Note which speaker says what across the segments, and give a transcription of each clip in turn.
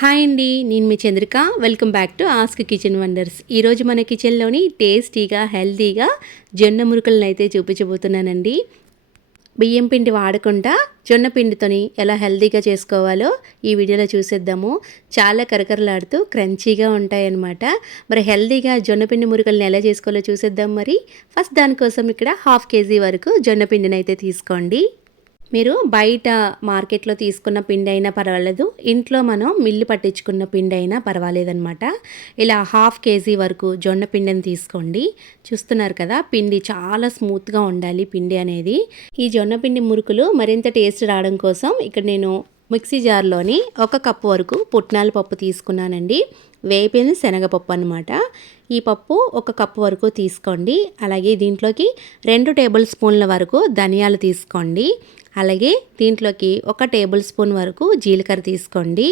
Speaker 1: Hi అండి నేను మీ Chandrika. Welcome back to ask kitchen wonders ఈరోజు మన కిచెన్లోని టేస్టీగా హెల్తీగా జొన్న మురుకులను అయితే చూపించబోతున్నానండి. బియ్యం పిండి వాడకుండా జొన్న పిండితోని ఎలా హెల్తీగా చేసుకోవాలో ఈ వీడియోలో చూసేద్దాము. చాలా కరకరలాడుతూ క్రంచీగా ఉంటాయన్నమాట. మరి హెల్తీగా జొన్న పిండి మురుకులను ఎలా చేసుకోవాలో చూసేద్దాం మరి. ఫస్ట్ దానికోసం ఇక్కడ హాఫ్ కేజీ వరకు జొన్న పిండిని అయితే తీసుకోండి. మీరు బయట మార్కెట్లో తీసుకున్న పిండి అయినా పర్వాలేదు. ఇంట్లో మనం మిల్లు పట్టించుకున్న పిండి అయినా పర్వాలేదనమాట ఇలా హాఫ్ కేజీ వరకు జొన్న పిండిని తీసుకోండి. చూస్తున్నారు కదా పిండి చాలా స్మూత్గా ఉండాలి పిండి అనేది. ఈ జొన్న పిండి మురుకులు మరింత టేస్ట్ రావడం కోసం ఇక్కడ నేను మిక్సీ జార్లోని ఒక కప్పు వరకు పుట్నాల పప్పు తీసుకున్నానండి. వేపిన శనగపప్పు అనమాట ఈ పప్పు ఒక కప్పు వరకు తీసుకోండి. అలాగే దీంట్లోకి రెండు టేబుల్ స్పూన్ల వరకు ధనియాలు తీసుకోండి. అలాగే దీంట్లోకి ఒక టేబుల్ స్పూన్ వరకు జీలకర్ర తీసుకోండి.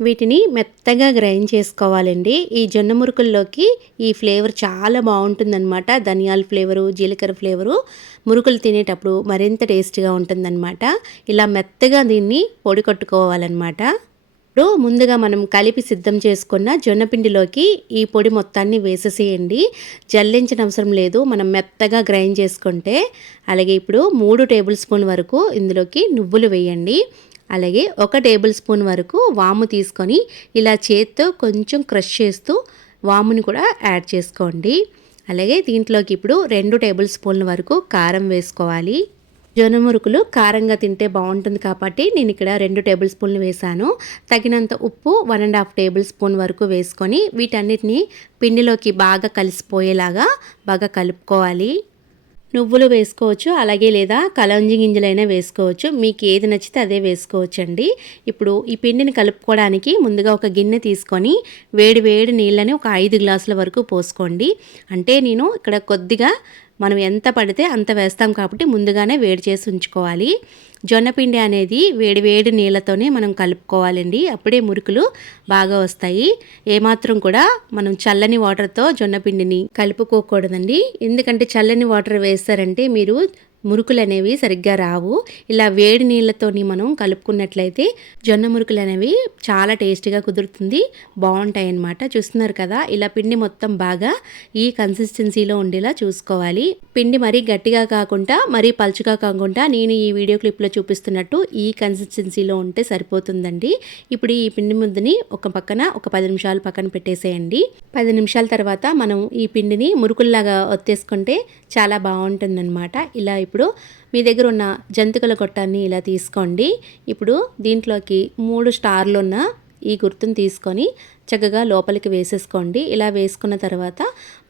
Speaker 1: వీటిని మెత్తగా గ్రైండ్ చేసుకోవాలండి. ఈ జొన్న మురుకుల్లోకి ఈ ఫ్లేవర్ చాలా బాగుంటుందన్నమాట. ధనియాల ఫ్లేవరు జీలకర్ర ఫ్లేవరు మురుకులు తినేటప్పుడు మరింత టేస్ట్గా ఉంటుందన్నమాట. ఇలా మెత్తగా దీన్ని పొడి కొట్టుకోవాలన్నమాట. ఇప్పుడు ముందుగా మనం కలిపి సిద్ధం చేసుకున్న జొన్నపిండిలోకి ఈ పొడి మొత్తాన్ని వేసేసేయండి. జల్లించిన అవసరం లేదు. మనం మెత్తగా గ్రైండ్ చేసుకుంటే అలాగే ఇప్పుడు మూడు టేబుల్ స్పూన్ వరకు ఇందులోకి నువ్వులు వేయండి. అలాగే ఒక టేబుల్ స్పూన్ వరకు వాము తీసుకొని ఇలా చేత్తో కొంచెం క్రష్ చేస్తూ వాముని కూడా యాడ్ చేసుకోండి. అలాగే దీంట్లోకి ఇప్పుడు రెండు టేబుల్ స్పూన్ల వరకు కారం వేసుకోవాలి. జొన్న మురుకులు కారంగా తింటే బాగుంటుంది కాబట్టి నేను ఇక్కడ రెండు టేబుల్ స్పూన్లు వేసాను తగినంత ఉప్పు one and half tablespoon వరకు వేసుకొని వీటన్నిటిని పిండిలోకి బాగా కలిసిపోయేలాగా బాగా కలుపుకోవాలి. నువ్వులు వేసుకోవచ్చు అలాగే లేదా కలంజి గింజలైనా వేసుకోవచ్చు. మీకు ఏది నచ్చితే అదే వేసుకోవచ్చండి. ఇప్పుడు ఈ పిండిని కలుపుకోవడానికి ముందుగా ఒక గిన్నె తీసుకొని వేడి వేడి నీళ్ళని ఒక ఐదు గ్లాసుల వరకు పోసుకోండి. అంటే నేను ఇక్కడ కొద్దిగా మనం ఎంత పడితే అంత వేస్తాం కాబట్టి ముందుగానే వేడి చేసి ఉంచుకోవాలి. జొన్నపిండి అనేది వేడి వేడి నీళ్ళతోనే మనం కలుపుకోవాలండి. అప్పుడే మురుకులు బాగా వస్తాయి. ఏమాత్రం కూడా మనం చల్లని వాటర్తో జొన్నపిండిని కలుపుకోకూడదండి. ఎందుకంటే చల్లని వాటర్ వేస్తారంటే మీరు మురుకులు అనేవి సరిగ్గా రావు. ఇలా వేడి నీళ్ళతోని మనం కలుపుకున్నట్లయితే జొన్న మురుకులు అనేవి చాలా టేస్టీగా కుదురుతుంది. బాగుంటాయి అన్నమాట చూస్తున్నారు కదా ఇలా పిండి మొత్తం బాగా ఈ కన్సిస్టెన్సీలో ఉండేలా చూసుకోవాలి. పిండి మరీ గట్టిగా కాకుండా మరీ పలుచుగా కాకుండా నేను ఈ వీడియో క్లిప్లో చూపిస్తున్నట్టు ఈ కన్సిస్టెన్సీలో ఉంటే సరిపోతుందండి. ఇప్పుడు ఈ పిండి ముద్దని ఒక పక్కన ఒక పది నిమిషాలు పక్కన పెట్టేసేయండి. పది నిమిషాల తర్వాత మనం ఈ పిండిని మురుకుల్లాగా ఒత్తేసుకుంటే చాలా బాగుంటుందన్నమాట. ఇలా ఇప్పుడు మీ దగ్గర ఉన్న జంతికల గొట్టాన్ని ఇలా తీసుకోండి. ఇప్పుడు దీంట్లోకి మూడు స్టార్లు ఉన్న ఈ గుర్తును తీసుకొని చక్కగా లోపలికి వేసేసుకోండి. ఇలా వేసుకున్న తర్వాత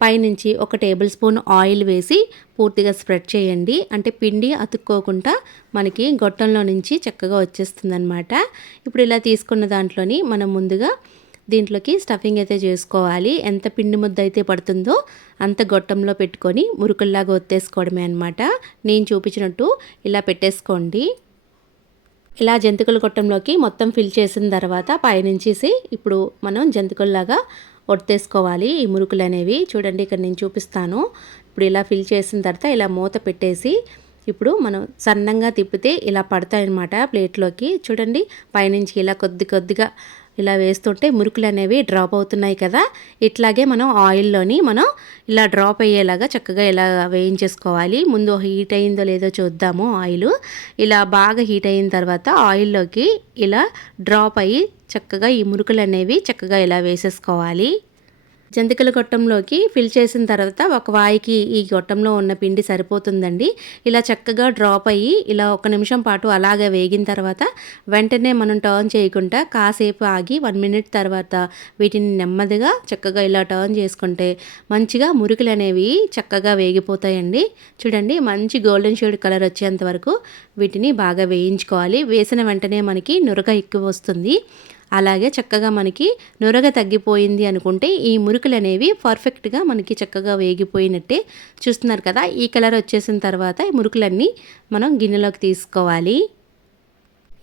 Speaker 1: పైనుంచి ఒక టేబుల్ స్పూన్ ఆయిల్ వేసి పూర్తిగా స్ప్రెడ్ చేయండి. అంటే పిండి అతుక్కోకుండా మనకి గొట్టంలో నుంచి చక్కగా వచ్చేస్తుంది ఇప్పుడు ఇలా తీసుకున్న దాంట్లోని మనం ముందుగా దీంట్లోకి స్టఫింగ్ అయితే చేసుకోవాలి. ఎంత పిండి ముద్ద అయితే పడుతుందో అంత గొట్టంలో పెట్టుకొని మురుకుల్లాగా ఒత్తేసుకోవడమే అనమాట నేను చూపించినట్టు ఇలా పెట్టేసుకోండి. ఇలా జంతికల గొట్టంలోకి మొత్తం ఫిల్ చేసిన తర్వాత పైనుంచేసి ఇప్పుడు మనం జంతికల్లాగా ఒట్టేసుకోవాలి ఈ మురుకులు అనేవి చూడండి ఇక్కడ నేను చూపిస్తాను. ఇప్పుడు ఇలా ఫిల్ చేసిన తర్వాత ఇలా మూత పెట్టేసి ఇప్పుడు మనం సన్నంగా తిప్పితే ఇలా పడతాయన్నమాట ప్లేట్లోకి చూడండి పైనుంచి ఇలా కొద్ది కొద్దిగా ఇలా వేస్తుంటే మురుకులు అనేవి డ్రాప్ అవుతున్నాయి కదా. ఇట్లాగే మనం ఆయిల్లోని మనం ఇలా డ్రాప్ అయ్యేలాగా చక్కగా ఇలా వేయించేసుకోవాలి. ముందు హీట్ అయిందో లేదో చూద్దాము ఆయిల్. ఇలా బాగా హీట్ అయిన తర్వాత ఆయిల్లోకి ఇలా డ్రాప్ అయ్యి చక్కగా ఈ మురుకులు అనేవి చక్కగా ఇలా వేసేసుకోవాలి. జంతికల గొట్టంలోకి ఫిల్ చేసిన తర్వాత ఒక వాయికి ఈ గొట్టంలో ఉన్న పిండి సరిపోతుందండి. ఇలా చక్కగా డ్రాప్ అయ్యి ఇలా ఒక నిమిషం పాటు అలాగే వేగిన తర్వాత వెంటనే మనం టర్న్ చేయకుండా కాసేపు ఆగి వన్ మినిట్ తర్వాత వీటిని నెమ్మదిగా చక్కగా ఇలా టర్న్ చేసుకుంటే మంచిగా మురుకులు అనేవి చక్కగా వేగిపోతాయండి. చూడండి మంచి గోల్డెన్ షేడ్ కలర్ వచ్చేంత వరకు వీటిని బాగా వేయించుకోవాలి. వేసిన వెంటనే మనకి నురగ ఎక్కువ వస్తుంది. అలాగే చక్కగా మనకి నురగ తగ్గిపోయింది అనుకుంటే ఈ మురుకులు అనేవి పర్ఫెక్ట్గా మనకి చక్కగా వేగిపోయినట్టే చూస్తున్నారు కదా. ఈ కలర్ వచ్చేసిన తర్వాత ఈ మురుకులన్నీ మనం గిన్నెలోకి తీసుకోవాలి.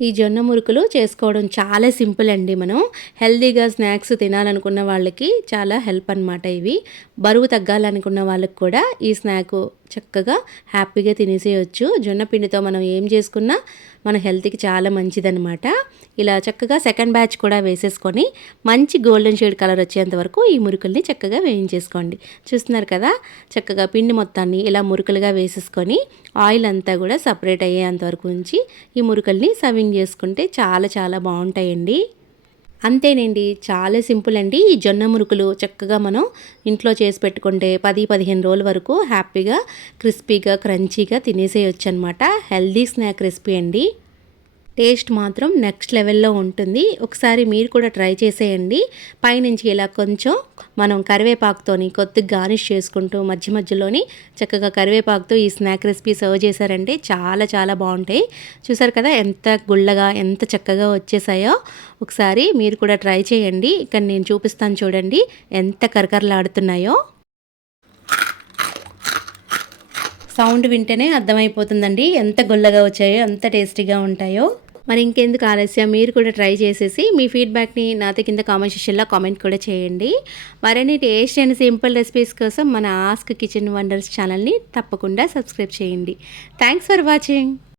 Speaker 1: ఈ జొన్న మురుకులు చేసుకోవడం చాలా సింపుల్ అండి మనం. హెల్తీగా స్నాక్స్ తినాలనుకున్న వాళ్ళకి చాలా హెల్ప్ అనమాట ఇవి. బరువు తగ్గాలనుకున్న వాళ్ళకి కూడా ఈ స్నాక్ చక్కగా హ్యాపీగా తినేసేయచ్చు. జొన్న పిండితో మనం ఏం చేసుకున్నా మన హెల్త్కి చాలా మంచిదనమాట ఇలా చక్కగా సెకండ్ బ్యాచ్ కూడా వేసేసుకొని మంచి గోల్డెన్ షేడ్ కలర్ వచ్చేంత వరకు ఈ మురుకుల్ని చక్కగా వేయించేసుకోండి. చూస్తున్నారు కదా? చక్కగా పిండి మొత్తాన్ని ఇలా మురుకులుగా వేసేసుకొని ఆయిల్ అంతా కూడా సపరేట్ అయ్యేంత వరకు ఉంచి ఈ మురుకుల్ని సర్వింగ్ చేసుకుంటే చాలా చాలా బాగుంటాయండి. అంతేనండి. చాలా సింపుల్ అండి. ఈ జొన్న మురుకులు చక్కగా మనం ఇంట్లో చేసి పెట్టుకుంటే పది పదిహేను రోజుల వరకు హ్యాపీగా క్రిస్పీగా క్రంచీగా తినేసేయచ్చు అనమాట హెల్దీ స్నాక్ రెసిపీ అండి. టేస్ట్ మాత్రం నెక్స్ట్ లెవెల్లో ఉంటుంది. ఒకసారి మీరు కూడా ట్రై చేసేయండి. పైనుంచి ఇలా కొంచెం మనం కరివేపాకుతోని కొద్దిగా గార్నిష్ చేసుకుంటూ మధ్య మధ్యలోని చక్కగా కరివేపాకుతో ఈ స్నాక్ రెసిపీ సర్వ్ చేశారంటే చాలా చాలా బాగుంటాయి. చూసారు కదా ఎంత గుళ్ళగా ఎంత చక్కగా వచ్చేసాయో. ఒకసారి మీరు కూడా ట్రై చేయండి. ఇక్కడ నేను చూపిస్తాను చూడండి ఎంత కరకరలాడుతున్నాయో. సౌండ్ వింటేనే అర్థమైపోతుందండి. ఎంత గుల్లగా వచ్చాయో ఎంత టేస్టీగా ఉంటాయో. మరి ఇంకెందుకు ఆలస్యం? మీరు కూడా ట్రై చేసేసి మీ ఫీడ్బ్యాక్ని నాతో కింద కామెంట్ సెషన్లో కామెంట్ కూడా చేయండి. మరిన్ని టేస్ట్ అండ్ సింపుల్ రెసిపీస్ కోసం మన ఆస్క్ కిచెన్ వండర్స్ ఛానల్ని తప్పకుండా సబ్స్క్రైబ్ చేయండి. Thanks for watching